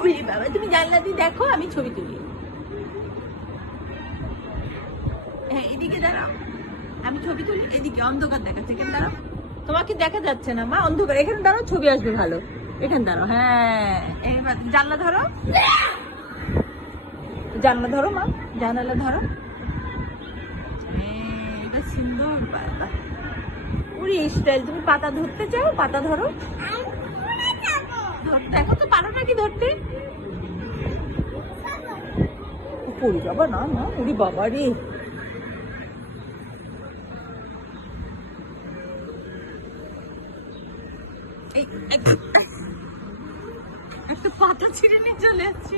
ওরে বাবা, তুমি জানলা দিয়ে দেখো, আমি ছবি তুলি। হ্যাঁ, এদিকে দাঁড়াও, আমি ছবি তুলি। এদিকে অন্ধকার দেখাচ্ছে, এখানে দাঁড়াও। তোমাকে দেখা যাচ্ছে না মা, অন্ধকার। এখানে দাঁড়াও, ছবি আসবে ভালো। এখানে দাঁড়াও। হ্যাঁ, এবার জানলা ধরো, জানলা ধরো মা, জানালা ধরো। এটা সুন্দর পাতা। ওরে স্টাইল, তুমি পাতা ধরতে চাও? পাতা ধরো। দেখো তো পারো নাকি ধরতে। ওরে বাবা, না না, ওরে বাবা রে। একটা পাতা ছিঁড়ে নিয়ে চলে যাচ্ছে।